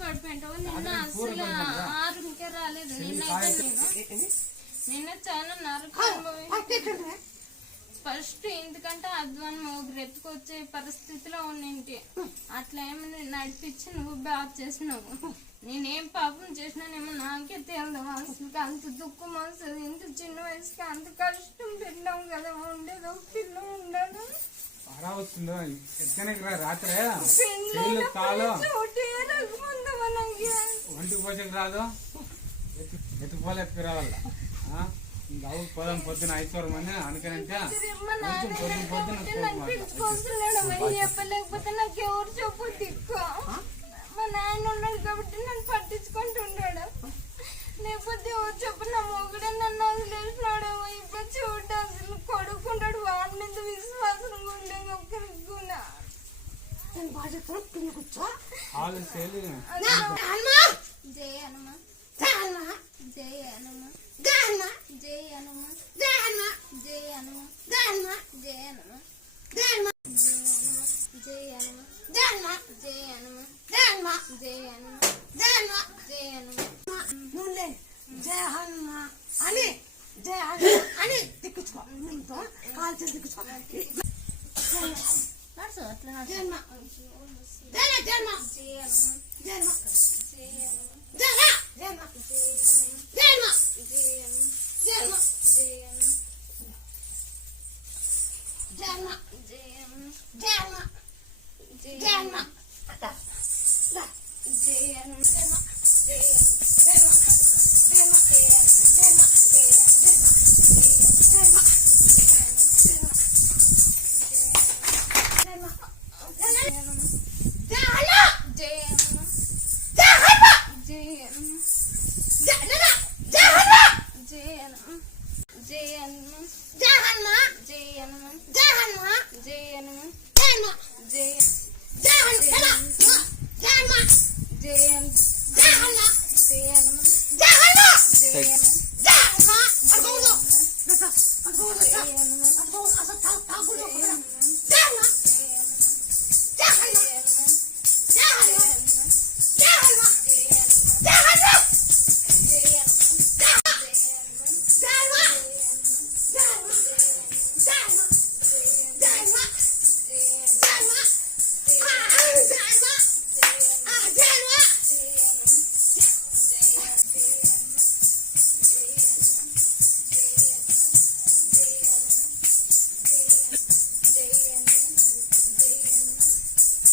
పడిపోయింటావు. నిన్న అసలు 6కే రాలేదు. నిన్న చాలా నరకం. ఫస్ట్ ఎందుకంటే అధ్వానం ఒక రెత్తుకొచ్చే పరిస్థితిలో ఉన్నింటి. అట్లా ఏమైనా నడిపించి నువ్వు బాగా చేసినావు. నేనేం పాపం చేసినానేమో నాకే తెలియదు. అసలు అంత దుఃఖం వస్తుంది. ఇంత చిన్న వయసుకి అంత కష్టం పెట్టినాం కదా. ఉండేది ఒక పిల్ల ఉండాలి. రాత్రి ఒంటికి పోసేకి రాదు, ఎత్తుకోవాలి ఎత్తుకు రావాల. పొద్దున పొద్దున 5 మంది అనుకునంటే చెప్పలేకపోతే నాకు ఎవరు చెప్పు దిక్కు. మా నాయన ఉన్నాడు కాబట్టి నన్ను పట్టించుకుంటున్నాడు. లేకపోతే ఎవరు చెప్పు నా మొగుడే నన్ను వదిలేసినాడు. ఇప్పుడు చూడ అసలు కొడుకుంటాడు. వాడి మీద విశ్వాసం ఉండేది ఒక్కరికి కూడా. జై హనుమ జై హనుమ జై హనుమ జై హనుమ జై హనుమ జై హనుమ జై హనుమ జై హనుమ జై హనుమ జై హనుమ జై హనుమ జై హనుమ జై హనుమ జై హనుమ జై హనుమ జై హనుమ జై హనుమ అని జై హనుమ అని తిక్కించుకో. నీతో కాల్ చేసి తిక్కించుకో. జై